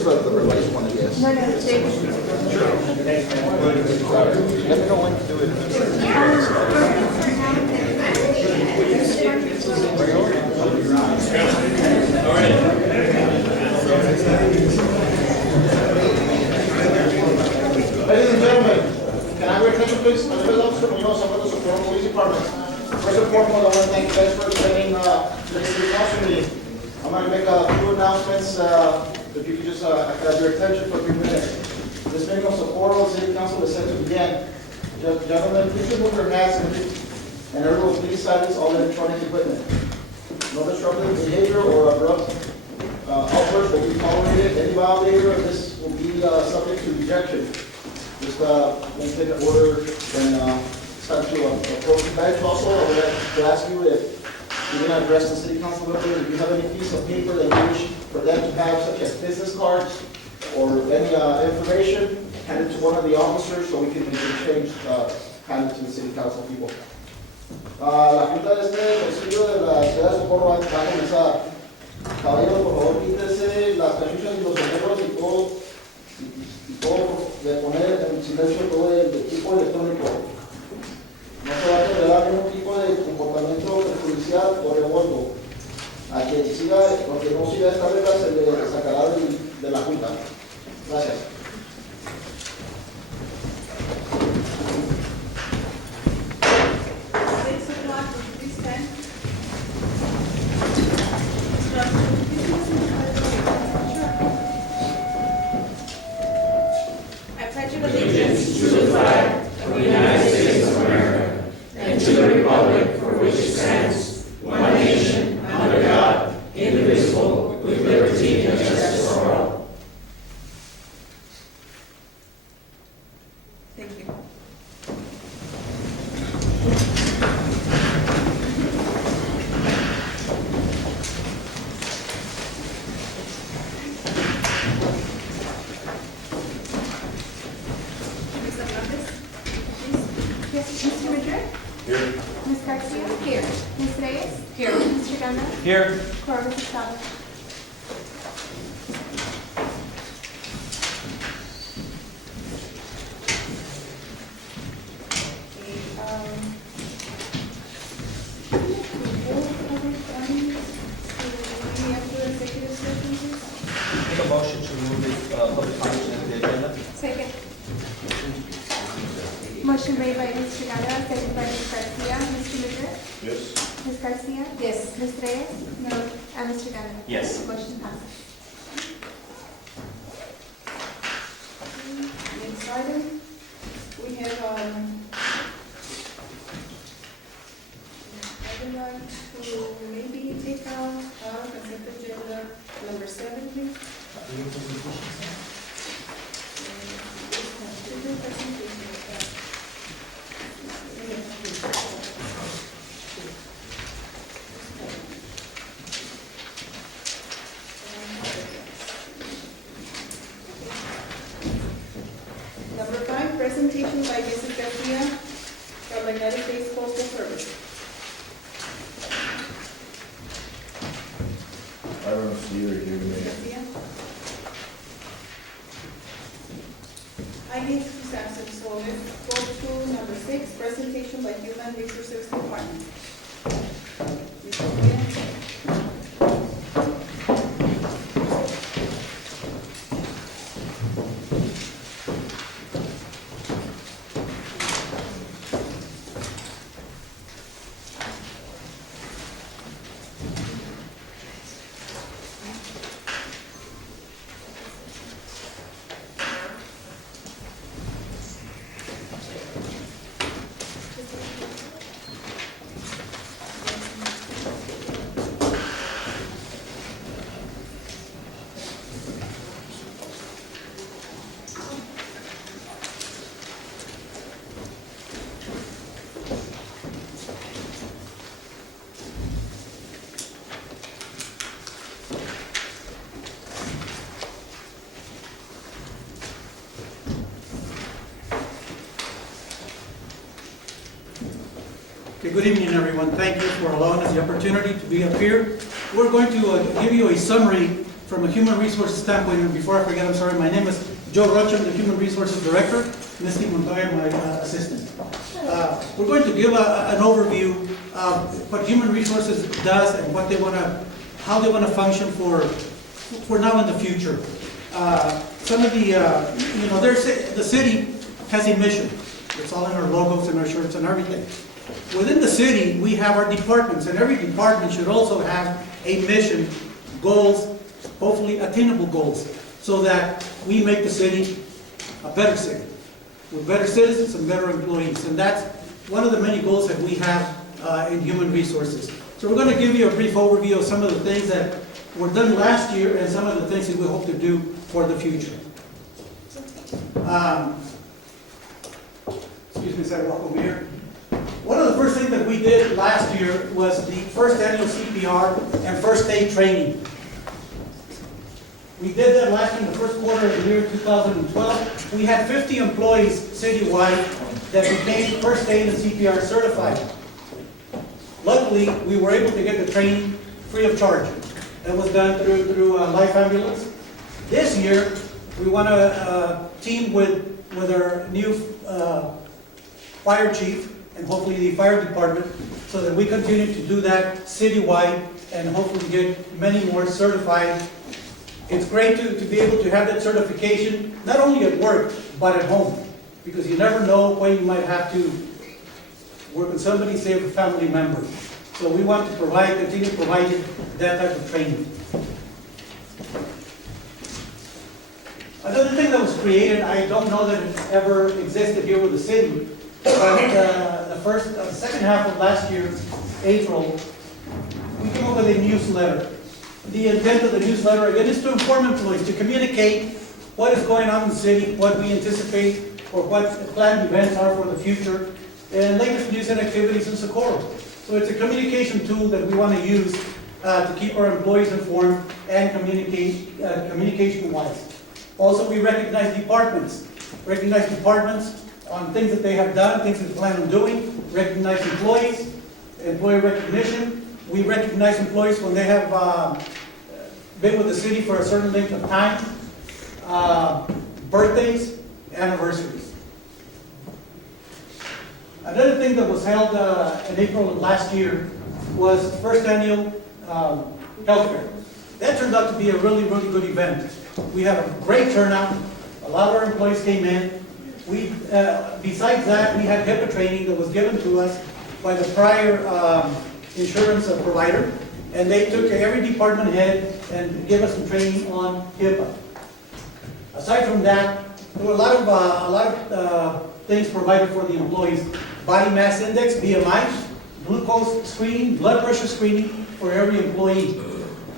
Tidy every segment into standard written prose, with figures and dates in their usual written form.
is the revised one, I guess. No, no, David. Let me know when to do it. Ladies and gentlemen, can I have your attention, please? My name is Officer Munoz, I'm with the Socorro Police Department. First and foremost, I want to thank you guys for attending the city council meeting. I'm going to make a few announcements. If you could just have your attention for a few minutes. This meeting of Socorro City Council is set to begin. Gentlemen, please remove your masks and everyone please silence all electronic equipment. No disruptive behavior or abrupt outbursts will be tolerated. Any violator of this will be subject to rejection. Just maintain the order and start to approach the bench. Also, I would like to ask you if you're going to address the city council member, if you have any piece of paper that you wish for them to have, such as business cards or any information, hand it to one of the officers so we can exchange, hand it to the city council people. La junta de este concilio de la ciudad de Socorro va a comenzar. Caballeros, por favor, quítense las cachuchas y los sombreros y todo de poner en silencio todo el equipo electrónico. No se va a tolerar ningún tipo de comportamiento perjudicial o revuelto. A quien siga, o que no siga esta regla se le sacará de la junta. Gracias. 6 o'clock, please stand. I pledge allegiance to the flag of the United States of America and to the republic for which it stands, one nation, under God, indivisible, with liberty and justice for all. Thank you. Ms. Hernandez, please. Yes, Mr. Madrid? Here. Ms. Garcia? Here. Ms. Reyes? Here. Mr. Gana? Here. Corvus Estrada? Make a motion to remove the public comments from the agenda. Second. Motion made by Mr. Gana, second by Ms. Garcia. Mr. Madrid? Yes. Ms. Garcia? Yes. Ms. Reyes? No. And Mr. Gana? Yes. Motion passes. Next item, we have, I would like to maybe take out consent agenda number 7, please. Number 5, presentation by Mrs. Garcia from the United States Postal Service. I don't see her here, man. Garcia. I need to Sampson, so let's go to number 6, presentation by Human Resources Department. Ms. Garcia. Okay, good evening, everyone. Thank you for allowing us the opportunity to be up here. We're going to give you a summary from a human resources standpoint, and before I forget, I'm sorry, my name is Joe Rocha, I'm the Human Resources Director, Misty Montoya, my assistant. We're going to give an overview of what human resources does and what they want to, how they want to function for now and the future. Some of the, the city has a mission. It's all in our logos and our shirts and everything. Within the city, we have our departments, and every department should also have a mission, goals, hopefully attainable goals, so that we make the city a better city, with better citizens and better employees. And that's one of the many goals that we have in human resources. So we're going to give you a brief overview of some of the things that were done last year and some of the things that we hope to do for the future. Excuse me as I walk over here. One of the first things that we did last year was the first annual CPR and first aid training. We did that last year in the first quarter of the year 2012. We had 50 employees citywide that became first aid and CPR certified. Luckily, we were able to get the training free of charge. That was done through Life Ambulance. This year, we want to team with our new fire chief and hopefully the fire department so that we continue to do that citywide and hopefully get many more certified. It's great to be able to have that certification, not only at work, but at home, because you never know when you might have to work with somebody, say a family member. So we want to continue providing that type of training. Another thing that was created, I don't know that it ever existed here with the city, but the second half of last year, April, we came up with a newsletter. The intent of the newsletter, again, is to inform employees, to communicate what is going on in the city, what we anticipate, or what planned events are for the future, and latest news and activities in Socorro. So it's a communication tool that we want to use to keep our employees informed and communication-wise. Also, we recognize departments on things that they have done, things that they plan on doing, recognize employees, employee recognition. We recognize employees when they have been with the city for a certain length of time, birthdays, anniversaries. Another thing that was held in April of last year was the first annual health fair. That turned out to be a really, really good event. We had a great turnout. A lot of our employees came in. Besides that, we had HIPAA training that was given to us by the prior insurance provider, and they took every department head and gave us some training on HIPAA. Aside from that, there were a lot of things provided for the employees: body mass index (BMI), glucose screening, blood pressure screening for every employee.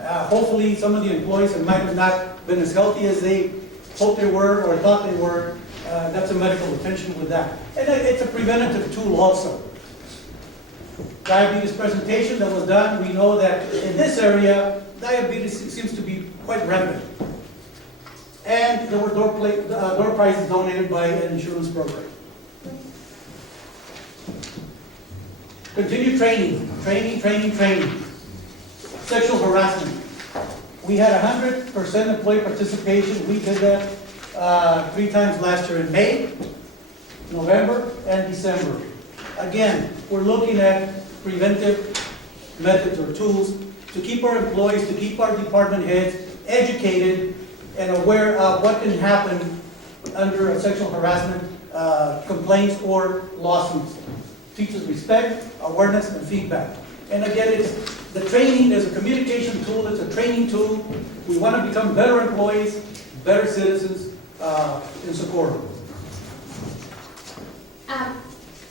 Hopefully, some of the employees that might have not been as healthy as they hoped they were or thought they were, got some medical attention with that. And it's a preventative tool also. Diabetes presentation that was done, we know that in this area, diabetes seems to be quite rampant. And there were door prizes donated by an insurance broker. Continued training. Sexual harassment. We had 100% employee participation. We did that 3 times last year in May, November, and December. Again, we're looking at preventive methods or tools to keep our employees, to keep our department heads educated and aware of what can happen under a sexual harassment complaints or lawsuits. Teaches respect, awareness, and feedback. And again, the training is a communication tool, it's a training tool. We want to become better employees, better citizens in Socorro.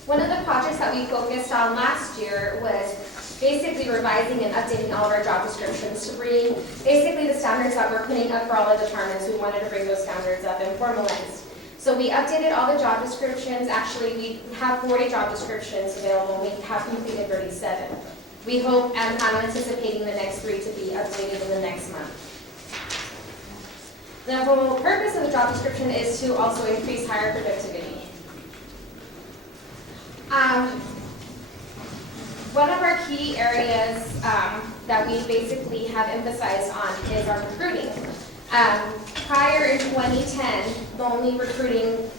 One of the projects that we focused on last year was basically revising and updating all of our job descriptions to bring basically the standards that we're putting up for all the departments. We wanted to bring those standards up and formalize. So we updated all the job descriptions. Actually, we have 40 job descriptions available. We have completed 37. We hope and plan on anticipating the next 3 to be updated in the next month. The whole purpose of the job description is to also increase higher productivity. One of our key areas that we basically have emphasized on is our recruiting. Prior in 2010, the only recruiting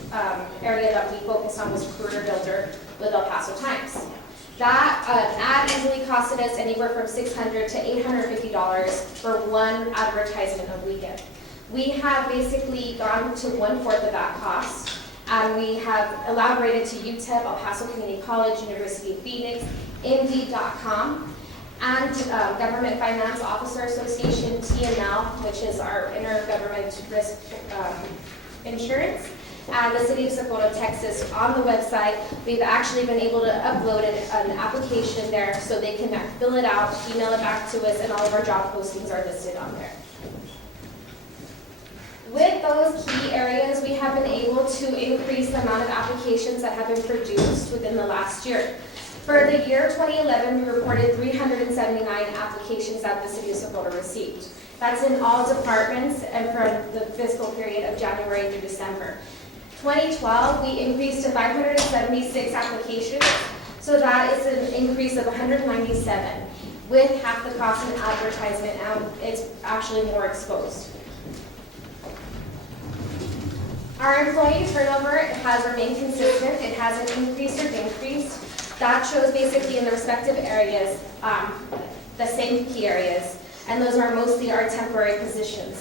area that we focused on was Recruiter Builder with El Paso Times. That ad easily costed us anywhere from $600 to $850 for one advertisement a weekend. We have basically gone to 1/4 of that cost, and we have elaborated to UTEP, El Paso Community College, University of Phoenix, Indeed.com, and Government Finance Officer Association, TNL, which is our intergovernment risk insurance, and the City of Socorro, Texas. On the website, we've actually been able to upload an application there so they can fill it out, email it back to us, and all of our job postings are listed on there. With those key areas, we have been able to increase the amount of applications that have been produced within the last year. For the year 2011, we reported 379 applications that the City of Socorro received. That's in all departments and from the fiscal period of January through December. 2012, we increased to 576 applications, so that is an increase of 197. With half the cost of advertisement, it's actually more exposed. Our employee turnover has remained consistent. It hasn't increased or decreased. That shows basically in the respective areas, the same key areas, and those are mostly our temporary positions.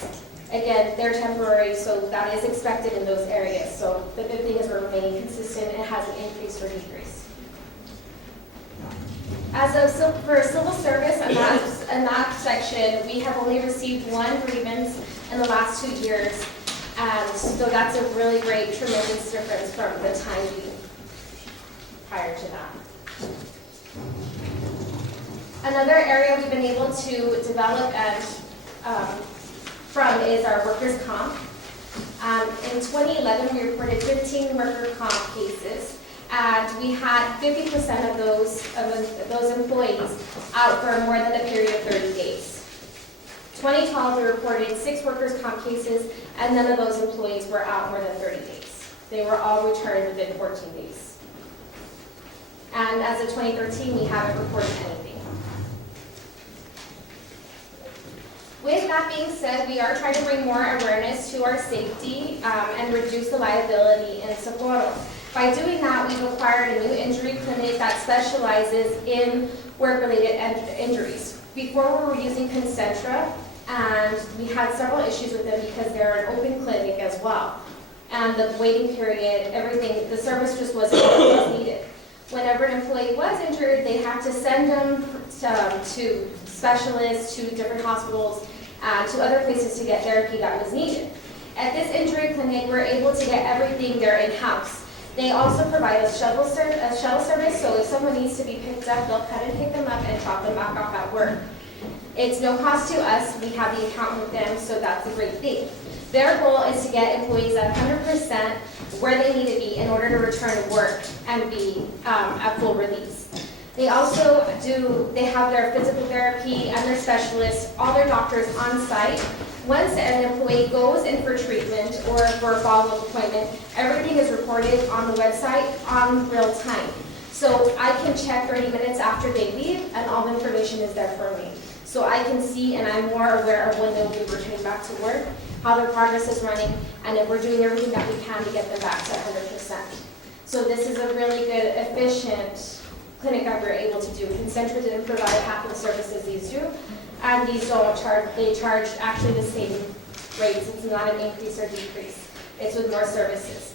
Again, they're temporary, so that is expected in those areas. So the good thing is we're remaining consistent. It hasn't increased or decreased. For civil service, in that section, we have only received one grievance in the last 2 years. And so that's a really great, tremendous difference from the time prior to that. Another area we've been able to develop and from is our workers' comp. In 2011, we reported 15 worker comp cases, and we had 50% of those employees out for more than a period of 30 days. 2012, we reported 6 workers' comp cases, and none of those employees were out more than 30 days. They were all returned within 14 days. And as of 2013, we haven't reported anything. With that being said, we are trying to bring more awareness to our safety and reduce the liability in Socorro. By doing that, we've acquired a new injury clinic that specializes in work-related injuries. Before we were using Concentra, and we had several issues with them because they're an open clinic as well. And the waiting period, everything, the service just wasn't what was needed. Whenever an employee was injured, they had to send them to specialists, to different hospitals, to other places to get therapy that was needed. At this injury clinic, we're able to get everything there in-house. They also provide a shuttle service, so if someone needs to be picked up, they'll cut and pick them up and drop them back off at work. It's no cost to us. We have the account with them, so that's a great thing. Their goal is to get employees at 100% where they need to be in order to return to work and be at full release. They also they have their physical therapy and their specialists, all their doctors on site. Once an employee goes in for treatment or for a follow-up appointment, everything is recorded on the website on real time. So I can check 30 minutes after they leave, and all the information is there for me. So I can see, and I'm more aware of when they'll be returning back to work, how their progress is running, and if we're doing everything that we can to get them back to 100%. So this is a really good, efficient clinic that we're able to do. Concentra didn't provide half of the services these do, and these don't charge, they charge actually the same rates. It's not an increase or decrease. It's with more services.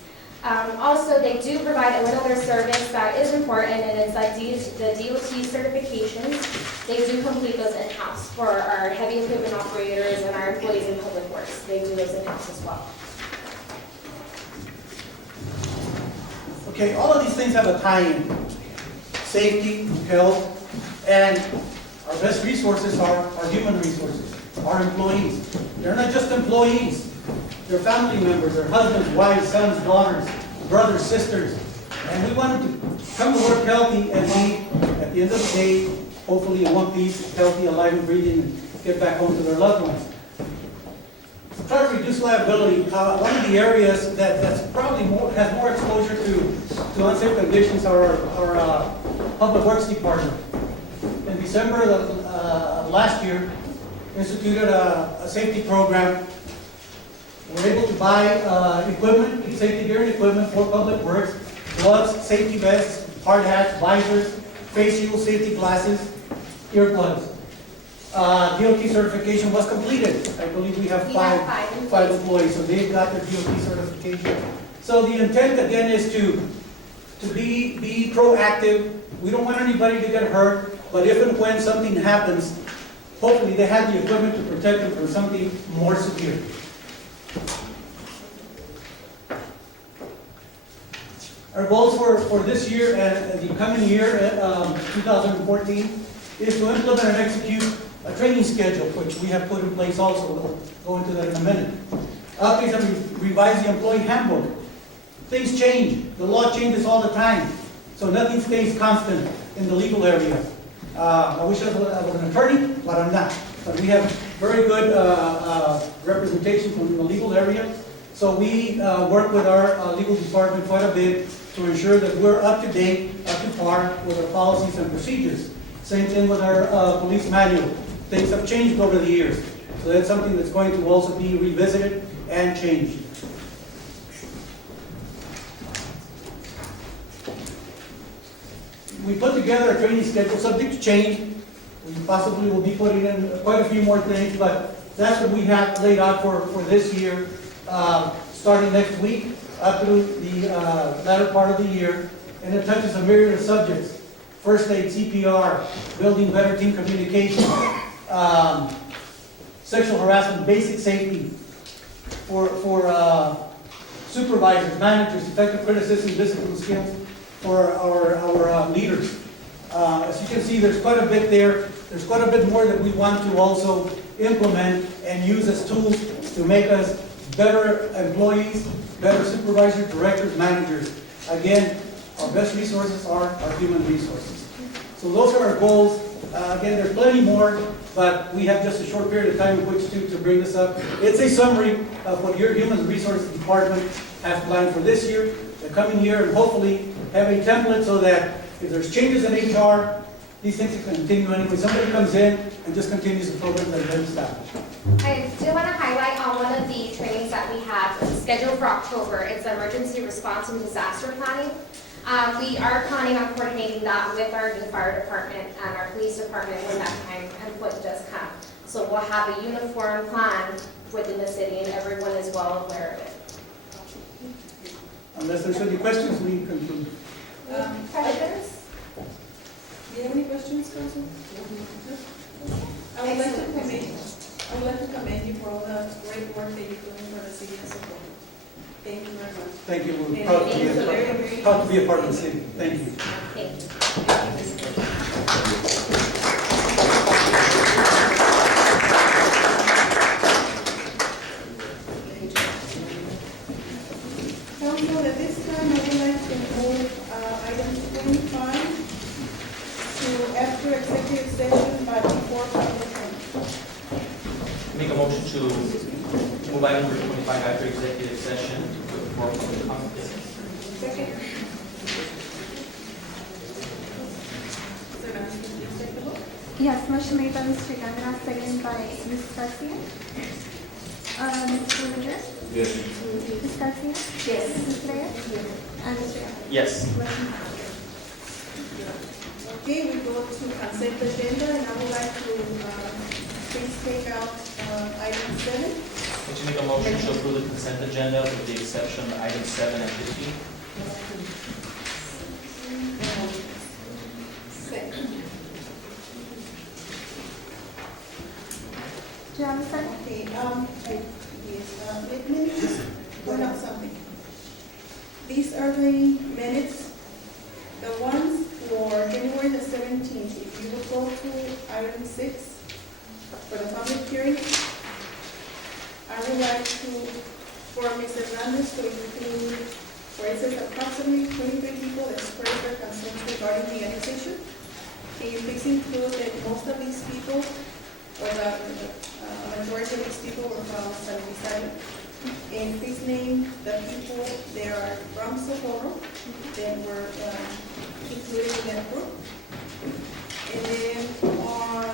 Also, they do provide another service that is important, and it's like the DOT certifications. They do complete those in-house for our heavy equipment operators and our employees in public works. They do those in-house as well. Okay, all of these things have a tie-in. Safety, health, and our best resources are our human resources, our employees. They're not just employees. They're family members, they're husbands, wives, sons, daughters, brothers, sisters. And we want them to come to work healthy and be, at the end of the day, hopefully in one piece, healthy, alive and breathing, and get back home to their loved ones. Try to reduce liability. One of the areas that's probably has more exposure to unsafe conditions are our Public Works Department. In December of last year, instituted a safety program. We're able to buy equipment, safety gear and equipment for public works, gloves, safety vests, hard hats, visors, face shields, safety glasses, earplugs. DOT certification was completed. I believe we have We have five employees, so they've got their DOT certification. So the intent again is to be proactive. We don't want anybody to get hurt, but if and when something happens, hopefully they have the equipment to protect them from something more severe. Our goals for this year and the coming year, 2014, is to implement and execute a training schedule, which we have put in place also. We'll go into that in a minute. Update and revise the employee handbook. Things change. The law changes all the time. So nothing stays constant in the legal area. I wish I was an attorney, but I'm not. But we have very good representation from the legal area. So we work with our legal department quite a bit to ensure that we're up to date, up to par with our policies and procedures. Same thing with our police manual. Things have changed over the years. So that's something that's going to also be revisited and changed. We put together a training schedule subject to change. We possibly will be putting in quite a few more things, but that's what we have laid out for this year, starting next week up through the latter part of the year. And it touches a myriad of subjects: first aid, CPR, building better team communication, sexual harassment, basic safety for supervisors, managers, effective criticism, discipline skills for our leaders. As you can see, there's quite a bit there. There's quite a bit more that we want to also implement and use as tools to make us better employees, better supervisors, directors, managers. Again, our best resources are our human resources. So those are our goals. Again, there's plenty more, but we have just a short period of time in which to bring this up. It's a summary of what your Human Resources Department has planned for this year, the coming year, and hopefully have a template so that if there's changes in HR, these things can continue anyway. Somebody comes in and just continues the program that has been established. I do want to highlight on one of the trainings that we have scheduled for October. It's emergency response and disaster planning. We are planning on coordinating that with our new fire department and our police department when that time and point does come. So we'll have a uniform plan within the city and everyone is well aware of it. Unless there's any questions, we conclude. Presidents? Do you have any questions, Council? I would like to commend you for all the great work that you're doing for the city as a whole. Thank you very much. Thank you. We're And proud it's a very, very to be a part of the city. Thank you. Thank you. Council, at this time, I would like to move item 25 to after executive session but before public comment. Make a motion to move item number 25 after executive session for public comment. Second. Please take the vote. Yes, motion made by Mr. Ganga, second by Ms. Garcia. Mr. Rivera? Yes. Ms. Garcia? Yes. Ms. Reyes? And Mr. Ganga. Yes. Motion passes. Okay, we go to consent agenda, and I would like to please take out item 7. Would you make a motion to approve the consent agenda with the exception of items 7 and 15? Second. Do you have a second? Okay, yes, let me just point out something. These are the minutes, the ones for January the 17th. If you will go to item 6 for the public hearing, I would like to, for Ms. Hernandez to include, where it says approximately 23 people expressed their concerns regarding the annexation. Can you please include that most of these people, or the majority of these people were from San Luis Island? And please name the people that are from Socorro that were included in that group. And then on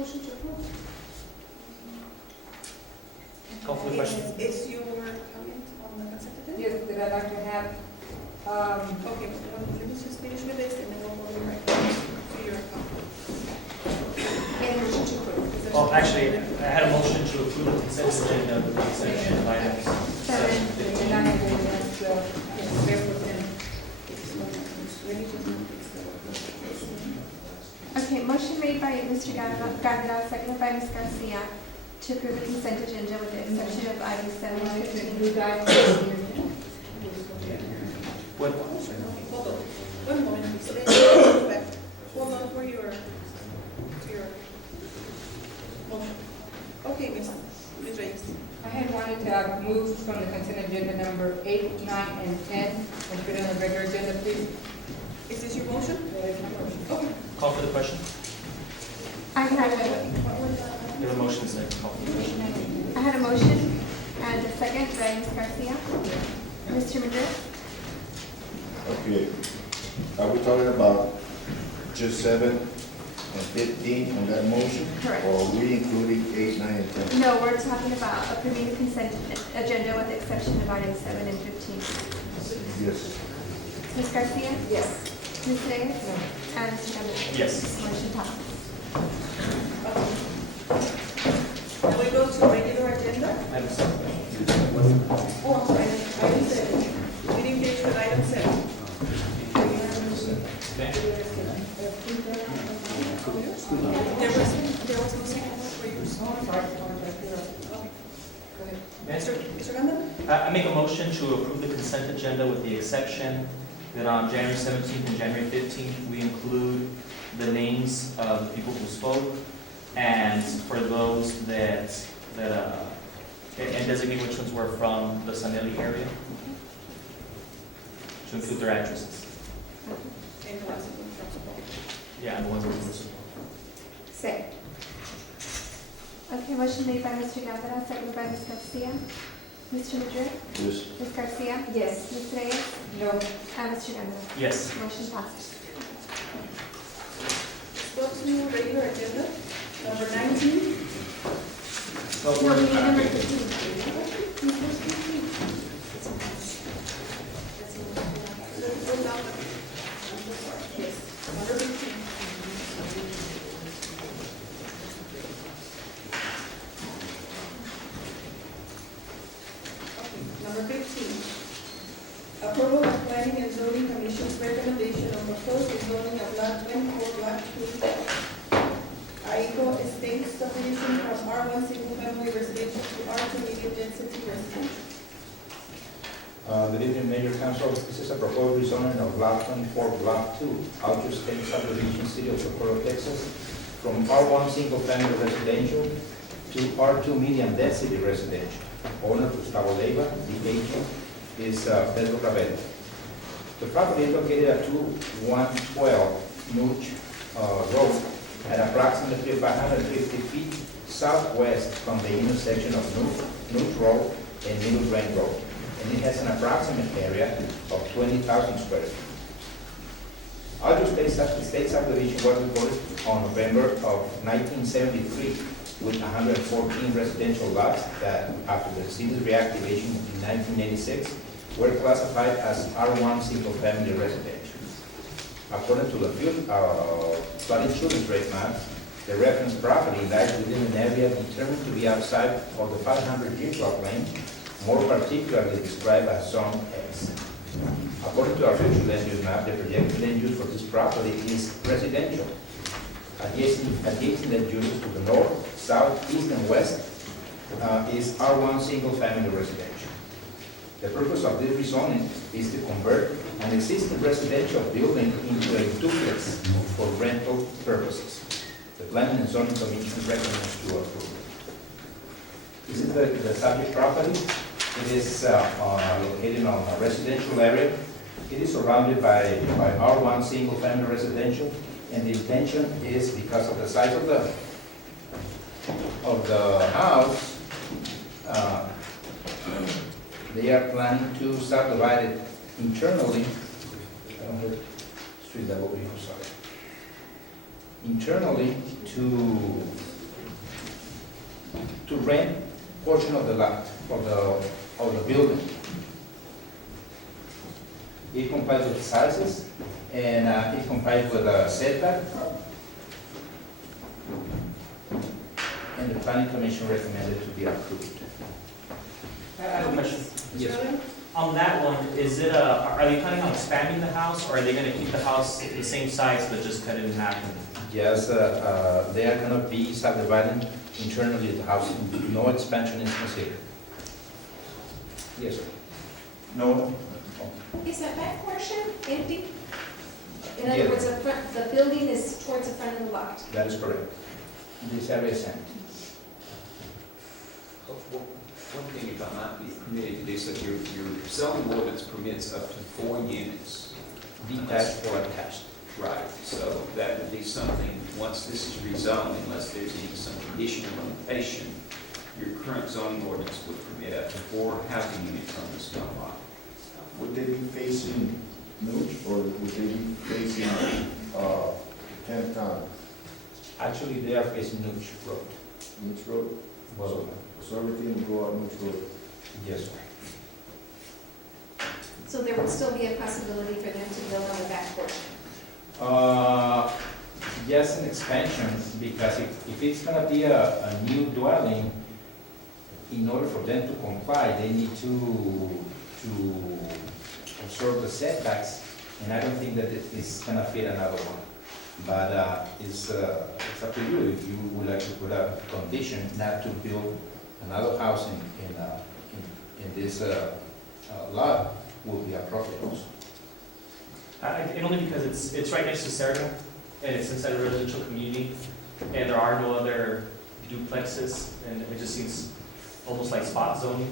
Motion to approve. Call for the question. Is your comment on the consent agenda? Yes, that I'd like to have, Okay, well, let me just finish with this and then we'll go right to your comment. And motion to approve. Is there Oh, something- actually, I had a motion to approve the consent agenda with the exception of items 7 and 15. and I have been asked, Mayor Pro Tem. Ready to move this. Okay, motion made by Mr. Gagnon, seconded by Ms. Garcia, to approve the consent agenda with the exception of items 7 and 15. You guys, here. What, Hold on. One moment, please. Let's go back. Hold on for your motion. Okay, Ms. Reyes. I had wanted to have moved from the consent agenda number 8, 9, and 10, and put it on the regular agenda, please. Is this your motion? That is my motion. Okay. call for the question? I had You have a motion second. Call for the question. a motion and a second by Ms. Garcia. Mr. Madrid? Okay. Are we talking about just 7 and 15 on that motion? Correct. Or are we including 8, 9, and 10? No, we're talking about approving the consent agenda with the exception of items 7 and 15. Yes. Ms. Garcia? Yes. Ms. Reyes? And Mr. Gagnon? Yes. Motion passes. Now we go to regular agenda. Item 7. Oh, I'm sorry, item 7. We didn't finish with item 7. Okay. There was no second one for yours. Mr. Gandhi? I make a motion to approve the consent agenda with the exception that on January 17th and January 15th, we include the names of the people who spoke, and for those that and designate which ones were from the Sanelli area, to include their addresses. And the last one from support. Yeah, and the ones that were supposed. Second. Okay, motion made by Mr. Gagnon, seconded by Ms. Garcia. Mr. Madrid? Yes. Ms. Garcia? Yes. Ms. Reyes? No. And Mr. Gagnon? Yes. Motion passes. Go to regular agenda, number 19. No, we need number 15. Let's go down. Yes, number 15. Okay, number 15. Approval of Planning and Zoning Commission's recommendation on proposed rezoning of lot 24, block 2, Aico Estate subdivision from R1 single family residential to R2 medium density residential. Good evening, Mayor Council. This is a proposed rezoning of lot 24, block 2, Alto State subdivision, City of Socorro, Texas, from R1 single family residential to R2 medium density residential. Owner Gustavo Leiva, the agent is Pedro Ravelo. The property is located at 2112 Nooch Road at approximately 550 feet southwest from the intersection of Nooch Road and Middle Grand Road, and it has an approximate area of 20,000 square feet. Alto State subdivision was recorded on November of 1973 with 114 residential lots that, after the city's reactivation in 1986, were classified as R1 single-family residential. According to the flood insurance rate map, the reference property lies within an area determined to be outside of the 500-year flood plain, more particularly described as Zone X. According to our future land use map, the projected land use for this property is residential. Adjacent land uses to the north, south, east, and west is R1 single-family residential. The purpose of this rezoning is to convert an existing residential building into a duplex for rental purposes. The Planning and Zoning Commission recommends to approve. This is the subject property. It is located on a residential area. It is surrounded by R1 single-family residential, and the intention is, because of the size of the house, they are planning to subdivide it internally. Street level, sorry. Internally to to rent portion of the lot, of the building. It complies with sizes, and it complies with setback. And the planning commission recommended to be approved. I have a question. Yes. On that one, are they planning on expanding the house, or are they gonna keep the house the same size but just cut it in half? Yes, they are gonna be subdividing internally the house, no expansion is considered. Yes, sir. No, Is that back portion empty? In Yeah. other words, the building is towards the front of the lot. That is correct. This area is empty. One thing, if I might be permitted to do, so your zoning ordinance permits up to 4 units. Detached or attached. Right, so that would be something, once this is rezoned, unless there's some additional limitation, your current zoning ordinance would permit up to 4 housing units on this one lot. would they be facing Nooch or would they be facing, Canton, Actually, they are facing Nooch Road. Nooch Road? Well, So everything will go out Nooch Road? yes, sir. So there would still be a possibility for them to build on the back portion. Yes, an expansion, because if it's gonna be a new dwelling, in order for them to comply, they need to observe the setbacks, and I don't think that it's gonna fit another one. But it's up to you, if you would like to put a condition not to build another house in this lot, will be appropriate also. And only because it's right next to Serra, and it's inside a residential community, and there are no other duplexes, and it just seems almost like spot zoning.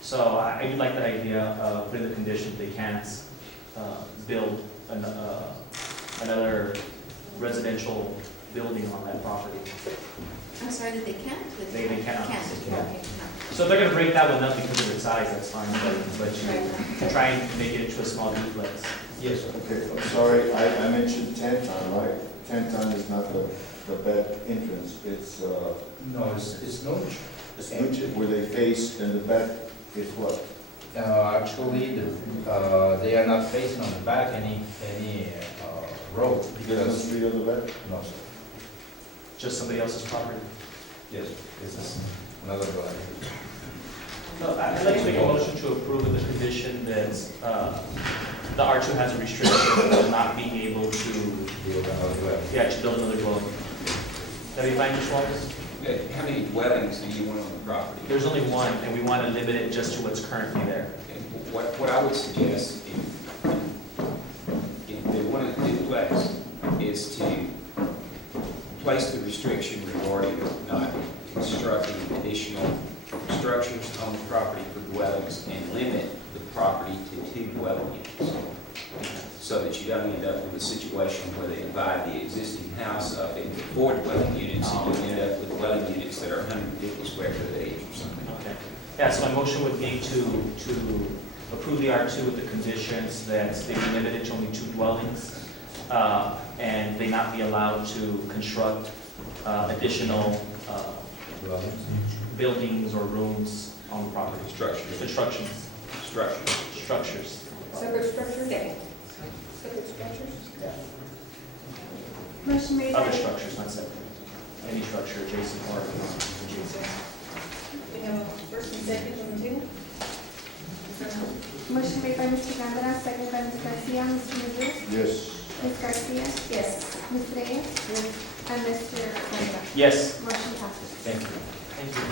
So I do like that idea of putting the condition they can't build another residential building on that property. I'm sorry that they can't? They cannot. Can't, okay. So if they're gonna break that one up because of its size, that's fine, but you try and make it into a small duplex. Yes, sir. Okay, I'm sorry, I mentioned Canton, right? Canton is not the back entrance, it's, No, it's Nooch. it's Nooch, where they face, and the back is what? Actually, they are not facing on the back any road. There's no Because, street on the back? no, sir. Just somebody else's property. Yes, this is another dwelling. No, I'd like to make a motion to approve with the condition that the R2 has a restriction of not being able to, Build another dwelling. to build another dwelling. That be fine, Mr. Walters? How many dwellings do you want on the property? There's only one, and we want to limit it just to what's currently there. And what I would suggest, if they want to duplex, is to place the restriction regarding not constructing additional structures on the property for dwellings and limit the property to 2 dwelling units. So that you don't end up with a situation where they divide the existing house up into 4 dwelling units and you end up with dwelling units that are 150 square foot each or something. Okay. Yeah, so my motion would be to approve the R2 with the conditions that they be limited to only 2 dwellings, and they not be allowed to construct additional buildings or rooms on the property. Constructions. Structures. Separate structures? Okay. Separate structures? Motion made Other by, structures, not separate. Any structure adjacent or adjacent. We have a first and second on the table. motion made by Mr. Gondar, second by Ms. Garcia. Mr. Rivera? Yes. Ms. Garcia? Yes. Ms. Reyes? And Mr. Gondar. Yes. Motion passes. Thank you. Thank you.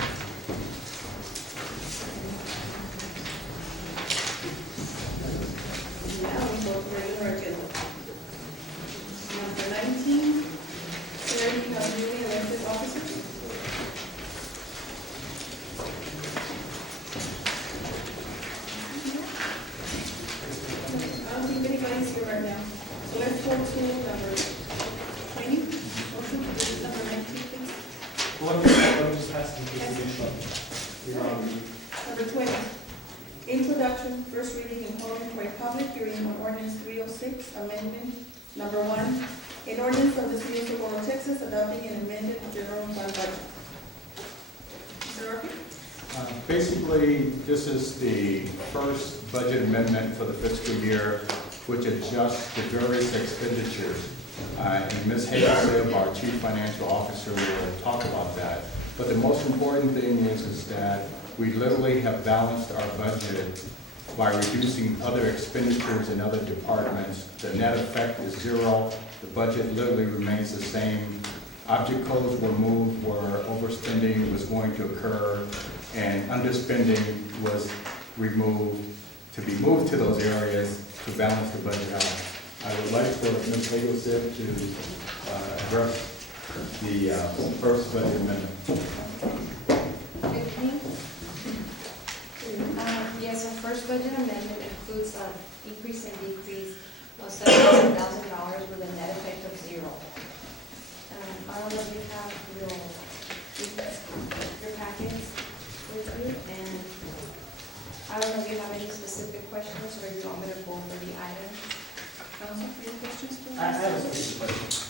Now we go to regular agenda. Number 19, electing of newly elected officers. I don't think anybody's here right now. So let's go to number 20. Motion to do number 19, please. Number 20, introduction, first reading and calling for a public hearing on ordinance 306, amendment number 1, an ordinance of the city of Socorro, Texas, adopting an amended general fund budget. Mr. Murphy? Basically, this is the first budget amendment for the fiscal year, which adjusts the various expenditures. And Ms. Hazelip, our Chief Financial Officer, will talk about that. But the most important thing is that we literally have balanced our budget by reducing other expenditures in other departments. The net effect is zero. The budget literally remains the same. Object codes were moved where overspending was going to occur, and underspending was removed to be moved to those areas to balance the budget out. I would like for Ms. Hazelip to address the first budget amendment. Yes, our first budget amendment includes an increase and decrease of $7,000 with a net effect of zero. I don't know if you have your packets with you, and I don't know if you have any specific questions or if you want me to go over the items. Council, any questions? I have a specific question.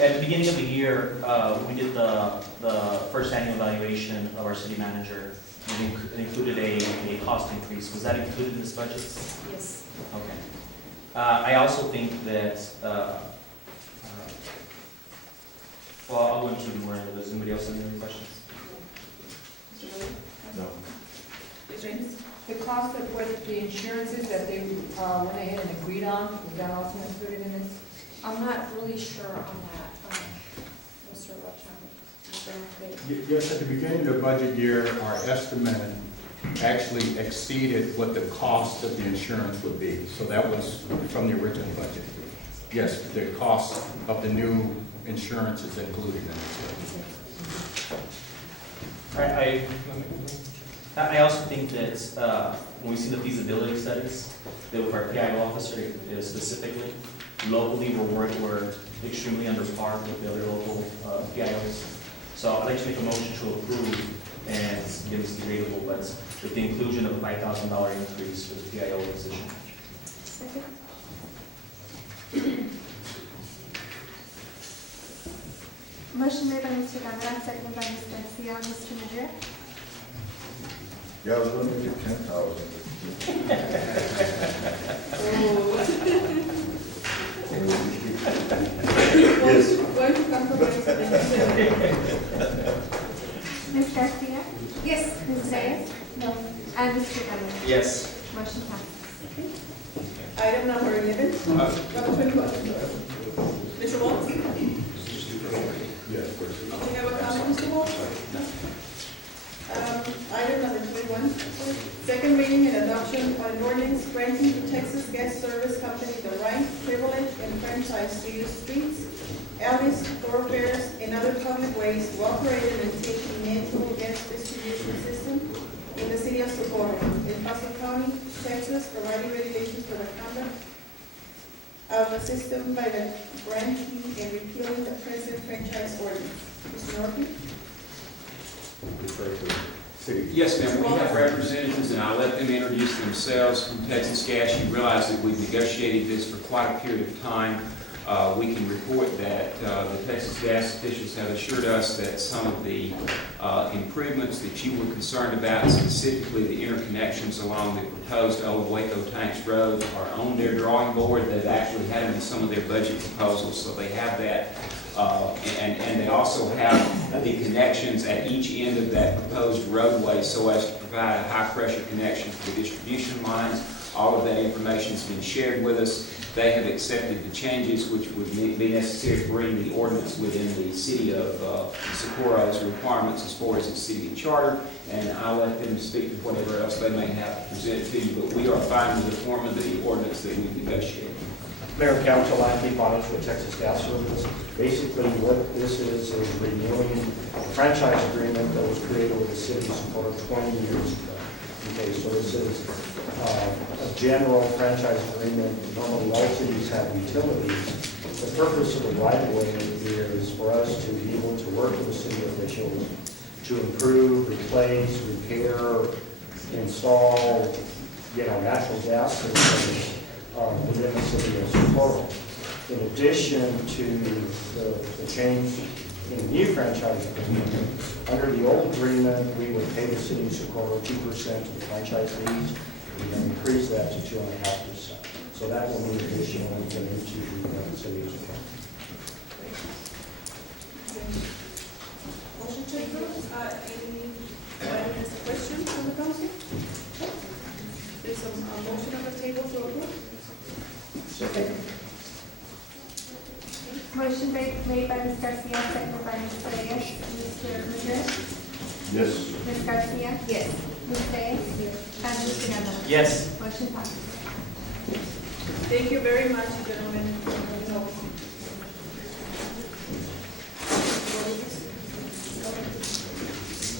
At the beginning of the year, we did the first annual evaluation of our city manager. And it included a cost increase. Was that included in this budget? Yes. Okay. I also think that, well, I'll go into more into this. Anybody else have any questions? Mr. Murphy? No. Ms. Reyes? The cost of what the insurances that they went ahead and agreed on, was that also included in this? I'm not really sure on that, Mr. Rocha. Yes, at the beginning of the budget year, our estimate actually exceeded what the cost of the insurance would be. So that was from the original budget. Yes, the cost of the new insurance is included in it. I also think that when we see the feasibility studies, that with our PIO officer specifically, locally we're extremely under par with the other local PIOs. So I'd like to make a motion to approve and give us debatable, but with the inclusion of a $5,000 increase for the PIO position. Second. Motion made by Mr. Gamera, seconded by Ms. Garcia. Mr. Madrid? Yeah, I was going to do 10,000. Yes. Going to compromise the Ms. Garcia? Yes. Ms. Reyes? No. And Mr. Gamera? Yes. Motion passes. Item number 11. Number 21. Mr. Waltz? Yes, first. Do you have a comment, Mr. Waltz? Item number 21. Second reading and adoption of an ordinance granting to Texas Gas Service Company the right, privilege, and franchise to use streets, alleys, thoroughfares, and other public ways to operate and maintain a natural gas distribution system in the city of Socorro, in Paso County, Texas, providing regulations for the conduct of the system by the grantee and repealing the present franchise ordinance. Mr. Murphy? Refer to city. Yes, ma'am, we have representatives, and I'll let them introduce themselves from Texas Gas. You realize that we've negotiated this for quite a period of time. We can report that the Texas Gas officials have assured us that some of the improvements that you were concerned about, specifically the interconnections along the proposed Old Waco Tanks Road, are on their drawing board. They've actually had them in some of their budget proposals, so they have that. And they also have the connections at each end of that proposed roadway so as to provide a high-pressure connection for the distribution lines. All of that information has been shared with us. They have accepted the changes which would be necessary to bring the ordinance within the city of Socorro's requirements as far as its city charter, and I'll let them speak to whatever else they may have to present to you, but we are fine with the form of the ordinance that we've negotiated. Mayor and Council, I'm Pete Bonich with Texas Gas Service. Basically, what this is renewing a franchise agreement that was created with the city for 20 years ago. Okay, so this is a general franchise agreement. Normally, all cities have utilities. The purpose of the right-of-way is for us to be able to work with the city officials to improve, replace, repair, install, natural gas systems within the city of Socorro. In addition to the change In the new franchise agreement, under the old agreement, we would pay the city of Socorro 2% of the franchise fees. We're going to increase that to 2.5%. So that will mean additional income into the city of Socorro. Motion to approve. Any has a question from the council? There's a motion on the table to approve. Second. Motion made by Ms. Garcia, seconded by Ms. Reyes. Mr. Madrid? Yes. Ms. Garcia? Yes. Ms. Reyes? And Mr. Gavin? Yes. Motion passes. Thank you very much, gentlemen.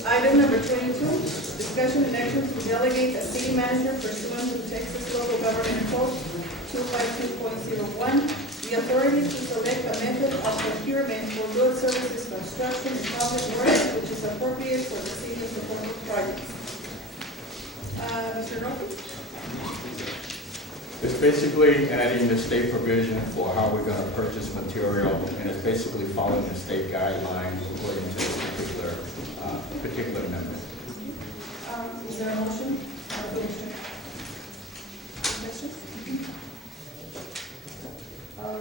Item number 22, discussion and action to delegate a city manager pursuant to Texas Local Government Code 252.01, the authority to select a method of procurement for goods, services, construction, and public works which is appropriate for the city of Socorro projects. Mr. Norton? It's basically adding the state provision for how we're going to purchase material, and it's basically following the state guidelines according to this particular amendment. Is there a motion? Questions?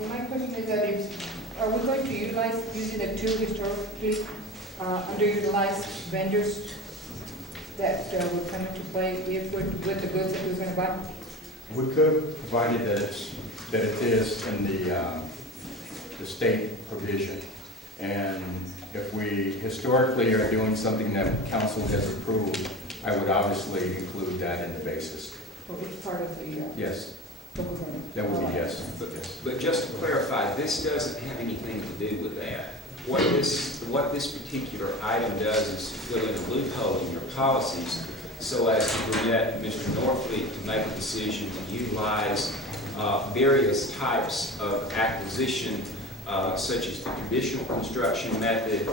My question is that are we going to utilize using the two historically underutilized vendors that will come into play if with the goods that we're going to buy? We could, provided that it is in the state provision. And if we historically are doing something that council has approved, I would obviously include that in the basis. For which part of the Yes, local government? that would be yes. But just to clarify, this doesn't have anything to do with that. What this particular item does is to fill in a loophole in your policies so as to permit Mr. Norfleet to make a decision to utilize various types of acquisition, such as the traditional construction method,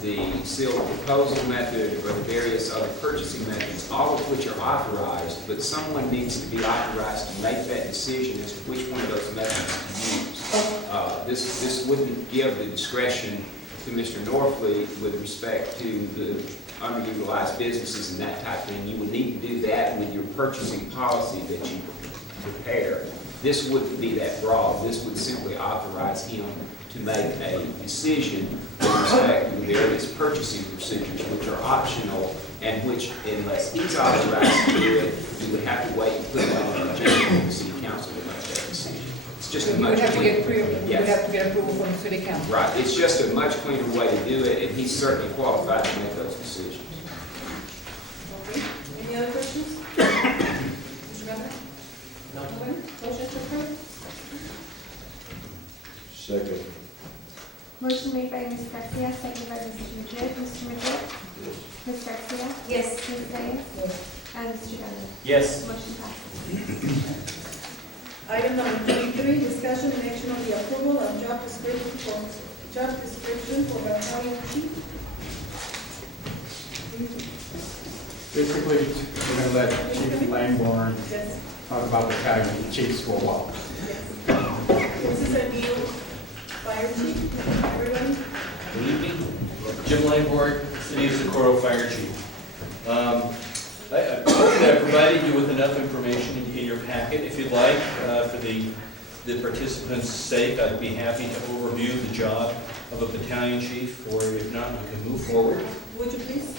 the sealed proposal method, or the various other purchasing methods, all of which are authorized, but someone needs to be authorized to make that decision as to which one of those methods to use. This wouldn't give the discretion to Mr. Norfleet with respect to the underutilized businesses and that type of thing. You would need to do that with your purchasing policy that you prepare. This wouldn't be that broad. This would simply authorize him to make a decision with respect to the various purchasing procedures, which are optional, and which, unless he's authorized to do it, you would have to wait and put it on the agenda for the city council to make that decision. It's just a You much would have to get cleaner. you would have to get approval from the city council. Right, it's just a much cleaner way to do it, and he's certainly qualified to make those decisions. Okay. Any other questions? Mr. Gavin? No. Motion to approve? Second. Motion made by Ms. Garcia, seconded by Mr. Madrid. Mr. Madrid? Ms. Garcia? Yes. Ms. Reyes? And Mr. Gavin? Yes. Motion passes. Item number 23, discussion and action on the approval of job description for battalion chief. Basically, we're going to let Chief Langborn Yes. talk about the battalion chiefs for a while. This is a new fire chief, everybody. Good evening. Jim Langford, City of Socorro Fire Chief. I hope that I provided you with enough information in your packet. If you'd like, for the participants' sake, I'd be happy to overview the job of a battalion chief, or if not, we can move forward. Would you please?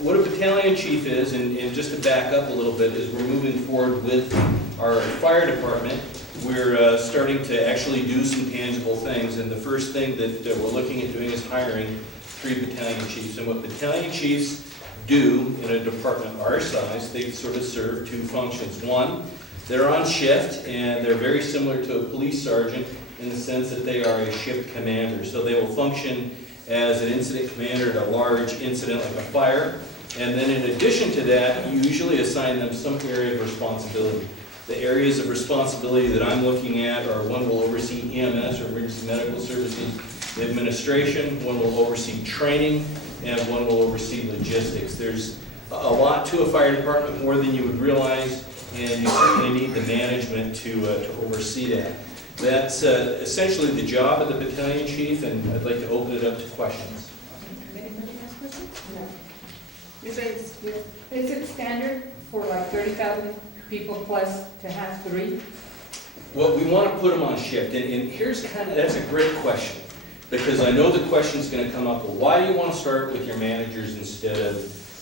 What a battalion chief is, and just to back up a little bit, is we're moving forward with our fire department. We're starting to actually do some tangible things, and the first thing that we're looking at doing is hiring 3 battalion chiefs. And what battalion chiefs do in a department our size, they sort of serve 2 functions. One, they're on shift, and they're very similar to a police sergeant in the sense that they are a shift commander. So they will function as an incident commander at a large incident like a fire. And then in addition to that, you usually assign them some area of responsibility. The areas of responsibility that I'm looking at are one will oversee EMS, or emergency medical services administration, one will oversee training, and one will oversee logistics. There's a lot to a fire department, more than you would realize, and you certainly need the management to oversee that. That's essentially the job of the battalion chief, and I'd like to open it up to questions. Anybody has questions? No. Ms. Reyes? Is it standard for like 30,000 people plus to have 3? Well, we want to put them on shift, and here's that's a great question, because I know the question's going to come up, well, why do you want to start with your managers instead of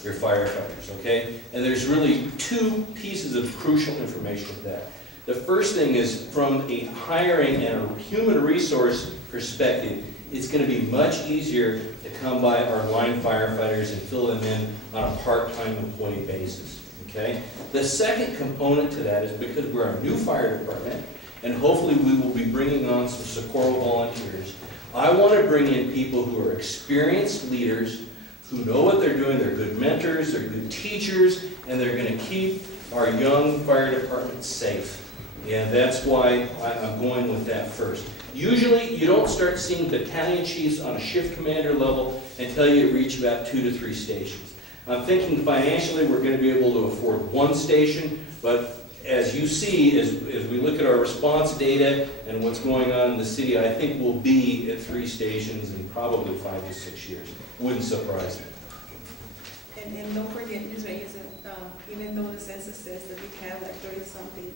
your firefighters, okay? And there's really 2 pieces of crucial information with that. The first thing is, from a hiring and a human resource perspective, it's going to be much easier to come by our line firefighters and fill them in on a part-time employee basis, okay? The second component to that is because we're a new fire department, and hopefully we will be bringing on some Socorro volunteers. I want to bring in people who are experienced leaders, who know what they're doing, they're good mentors, they're good teachers, and they're going to keep our young fire department safe. And that's why I'm going with that first. Usually, you don't start seeing battalion chiefs on a shift commander level until you reach about 2 to 3 stations. I'm thinking financially we're going to be able to afford 1 station, but as you see, as we look at our response data and what's going on in the city, I think we'll be at 3 stations in probably 5 to 6 years. Wouldn't surprise me. And don't forget, Ms. Reyes, even though the census says that we have like 30-something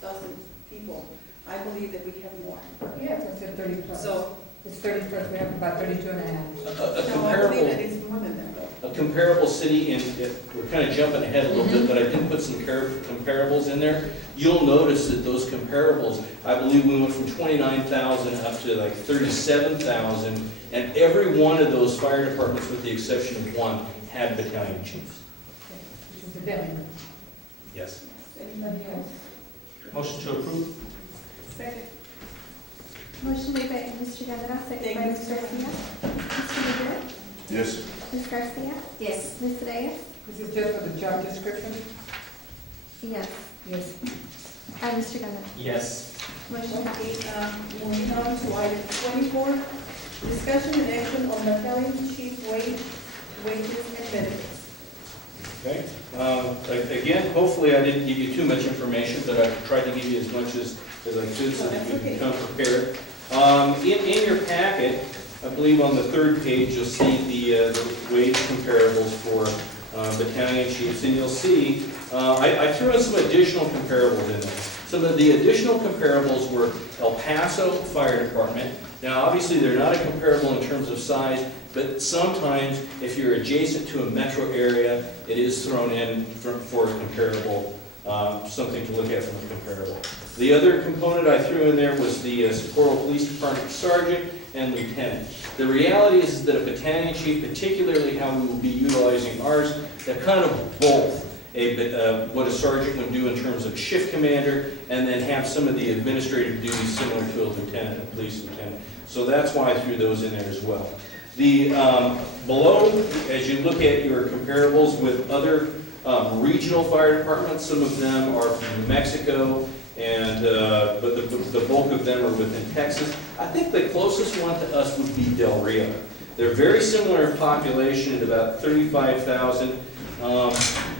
thousand people, I believe that we have more. Yeah, it's at 30 plus. So, It's 30 plus, we have about 32 and a half. no, I believe that it's more than that though. A comparable city, and we're kind of jumping ahead a little bit, but I did put some comparables in there. You'll notice that those comparables, I believe we went from 29,000 up to like 37,000, and every one of those fire departments, with the exception of 1, had battalion chiefs. Which is a demi. Yes. Anybody else? Motion to approve? Second. Motion made by Mr. Guevara, second by Ms. Garcia. Mr. Rivera? Yes. Ms. Garcia? Yes. Ms. Reyes? This is just for the job description? Yes. Yes. And Mr. Guevara? Yes. Motion passes. Okay, moving on to item 24, discussion and action on battalion chief wages and benefits. Okay. Again, hopefully I didn't give you too much information, but I tried to give you as much as I could so that you can come prepared. In your packet, I believe on the 3rd page, you'll see the wage comparables for battalion chiefs, and you'll see I threw in some additional comparables in there. Some of the additional comparables were El Paso Fire Department. Now, obviously, they're not a comparable in terms of size, but sometimes if you're adjacent to a metro area, it is thrown in for a comparable, something to look at from a comparable. The other component I threw in there was the Socorro Police Department Sergeant and Lieutenant. The reality is that a battalion chief, particularly how we will be utilizing ours, they're kind of both. What a sergeant would do in terms of shift commander, and then have some of the administrative duties similar to a lieutenant, a police lieutenant. So that's why I threw those in there as well. The below, as you look at your comparables with other regional fire departments, some of them are from New Mexico, and but the bulk of them are within Texas. I think the closest one to us would be Del Rio. They're very similar in population at about 35,000.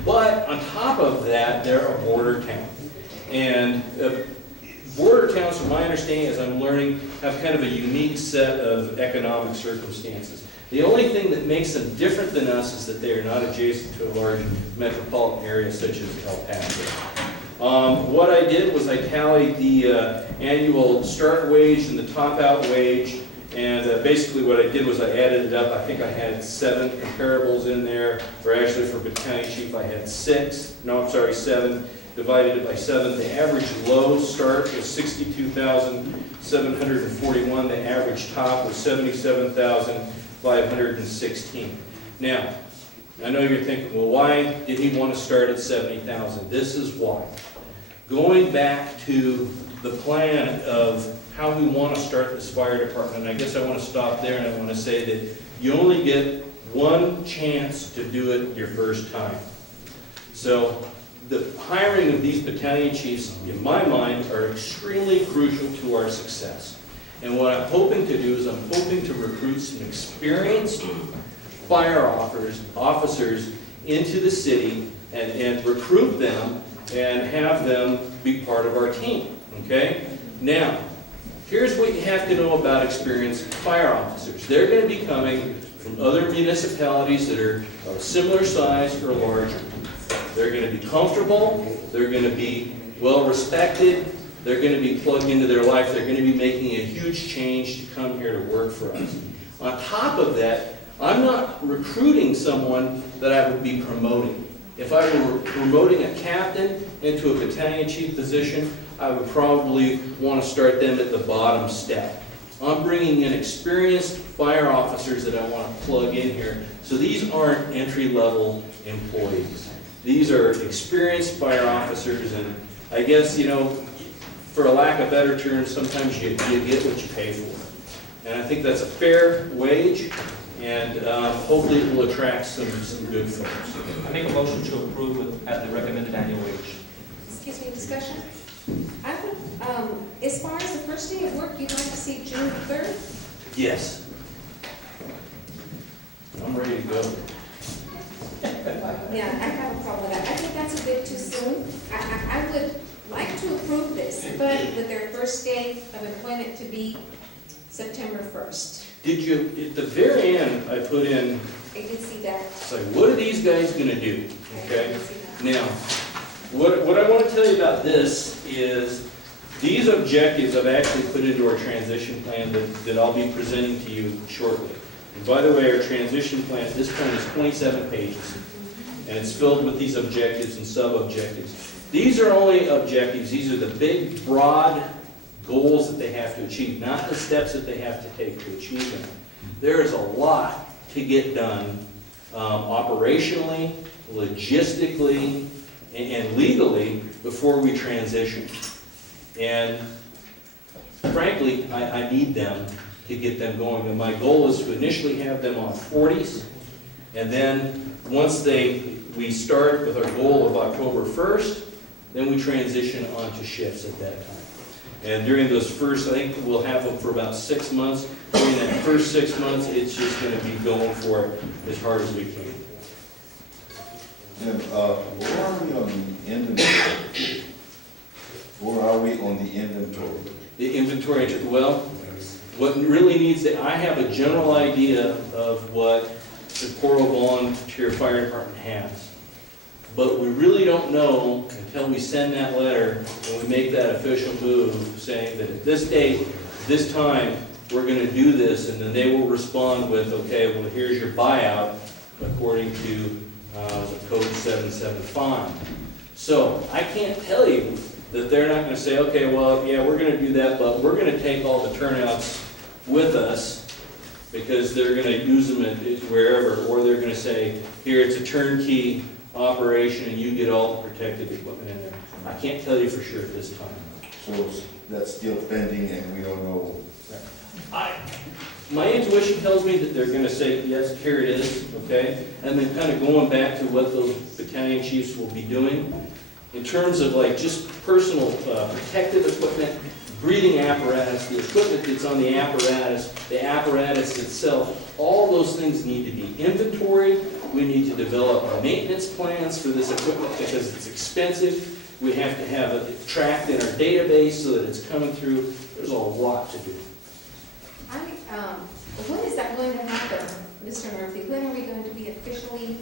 But on top of that, they're a border town. And border towns, from my understanding, as I'm learning, have kind of a unique set of economic circumstances. The only thing that makes them different than us is that they are not adjacent to a large metropolitan area such as El Paso. What I did was I tallied the annual start wage and the top out wage. And basically what I did was I added it up. I think I had 7 comparables in there, or actually for battalion chief I had 7, divided it by 7. The average low start was 62,741. The average top was 77,516. Now, I know you're thinking, well, why did he want to start at 70,000? This is why. Going back to the plan of how we want to start this fire department, and I guess I want to stop there and I want to say that you only get one chance to do it your first time. So the hiring of these battalion chiefs, in my mind, are extremely crucial to our success. And what I'm hoping to do is I'm hoping to recruit some experienced fire officers into the city and recruit them and have them be part of our team, okay? Now, here's what you have to know about experienced fire officers. They're going to be coming from other municipalities that are of similar size or larger. They're going to be comfortable, they're going to be well-respected, they're going to be plugged into their life, they're going to be making a huge change to come here to work for us. On top of that, I'm not recruiting someone that I would be promoting. If I were promoting a captain into a battalion chief position, I would probably want to start them at the bottom step. I'm bringing in experienced fire officers that I want to plug in here. So these aren't entry-level employees. These are experienced fire officers, and I guess, you know, for a lack of better terms, sometimes you get what you pay for. And I think that's a fair wage, and hopefully it will attract some good folks. I make a motion to approve at the recommended annual wage. Excuse me, discussion? I would, as far as the first day of work, you'd like to see June 3rd? Yes. I'm ready to go. Yeah, I have a problem with that. I think that's a bit too soon. I would like to approve this, but with their first day of employment to be September 1st. Did you, at the very end, I put in, I did see that. it's like, what are these guys gonna do? I Okay? did see that. Now, what I want to tell you about this is these objectives I've actually put into our transition plan that I'll be presenting to you shortly. And by the way, our transition plan at this point is 27 pages, and it's filled with these objectives and sub-objectives. These are only objectives. These are the big, broad goals that they have to achieve, not the steps that they have to take to achieve them. There is a lot to get done operationally, logistically, and legally before we transition. And frankly, I need them to get them going. And my goal is to initially have them on 40s, and then once we start with our goal of October 1st, then we transition onto shifts at that time. And during those first, I think we'll have them for about 6 months. During that first 6 months, it's just going to be going for it as hard as we can. And, where are we on the inventory? Where are we on the inventory? The inventory, well, what really needs to, I have a general idea of what the Poro Volunteer Fire Department has. But we really don't know until we send that letter and we make that official move saying that at this date, this time, we're going to do this, and then they will respond with, okay, well, here's your buyout according to the code 775. So I can't tell you that they're not going to say, okay, well, yeah, we're going to do that, but we're going to take all the turnouts with us because they're going to use them at wherever, or they're going to say, here, it's a turnkey operation and you get all the protective equipment in there. I can't tell you for sure at this time. So that's still pending and we don't know. My intuition tells me that they're going to say, yes, here it is, okay? And then kind of going back to what those battalion chiefs will be doing in terms of like just personal protective equipment, breathing apparatus, the equipment that's on the apparatus itself, all those things need to be inventoried. We need to develop maintenance plans for this equipment because it's expensive. We have to have it tracked in our database so that it's coming through. There's a lot to do. When is that going to happen, Mr. Murphy? When are we going to be officially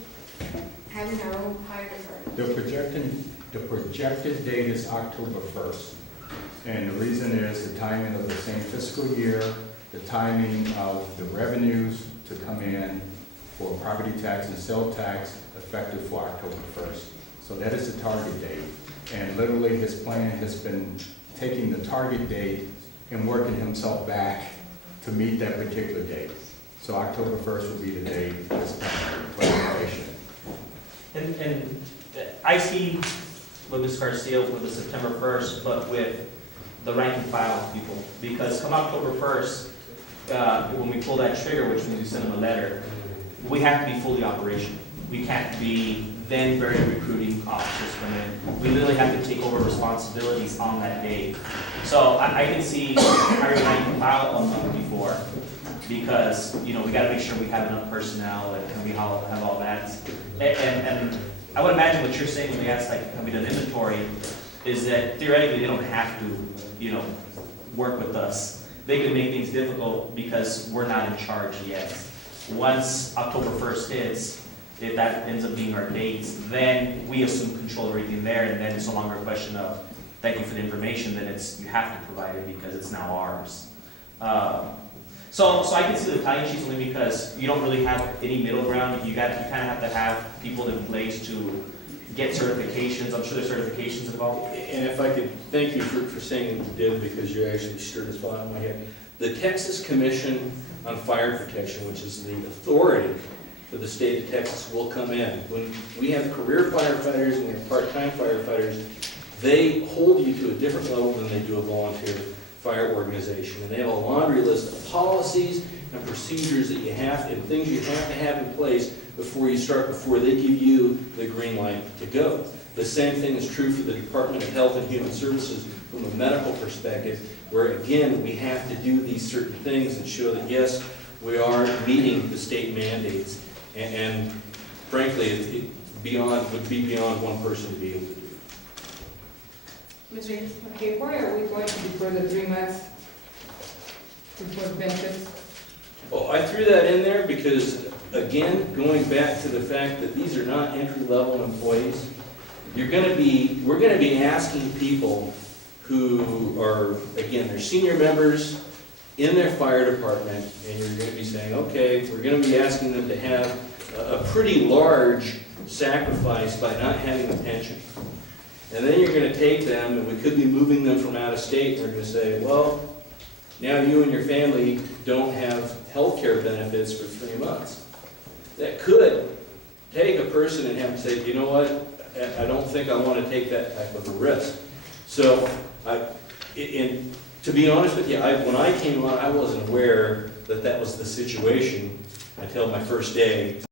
having our own fire department? The projected date is October 1st. And the reason is the timing of the same fiscal year, the timing of the revenues to come in for property tax and sales tax effective for October 1st. So that is the target date. And literally his plan has been taking the target date and working himself back to meet that particular date. So October 1st will be the date that's planned. And I see with Ms. Garcia with the September 1st, but with the rank and file people, because come October 1st, when we pull that trigger, which means we send them a letter, we have to be fully operational. We can't be then very recruiting officers come in. We literally have to take over responsibilities on that day. So I can see hiring rank and file a month before, because we got to make sure we have enough personnel and we have all that. And I would imagine what you're saying when we ask, like, have we done inventory, is that theoretically they don't have to, work with us. They can make things difficult because we're not in charge yet. Once October 1st hits, if that ends up being our dates, then we assume control of everything there, and then it's no longer a question of, thank you for the information, then it's, you have to provide it because it's now ours. So I can see the tie-in sheets only because you don't really have any middle ground. You kind of have to have people in place to get certifications. I'm sure there's certifications involved. And if I could, thank you for saying what you did, because you actually stirred a thought in my head. The Texas Commission on Fire Protection, which is the authority for the state of Texas, will come in. When we have career firefighters and we have part-time firefighters, they hold you to a different level than they do a volunteer fire organization. And they have a laundry list of policies and procedures that you have, and things you have to have in place before you start, before they give you the green light to go. The same thing is true for the Department of Health and Human Services from a medical perspective, where again, we have to do these certain things and show that yes, we are meeting the state mandates. And frankly, it would be beyond one person to be able to do. Ms. Reyes? Okay, why are we going to defer the 3 months before benefits? Well, I threw that in there because, again, going back to the fact that these are not entry-level employees, we're gonna be asking people who are, again, they're senior members in their fire department, and you're gonna be saying, okay, we're gonna be asking them to have a pretty large sacrifice by not having a pension. And then you're gonna take them, and we could be moving them from out of state, and we're gonna say, well, now you and your family don't have health care benefits for 3 months. That could take a person and have them say, you know what, I don't think I want to take that type of a risk. So, to be honest with you, when I came on, I wasn't aware that that was the situation until my first day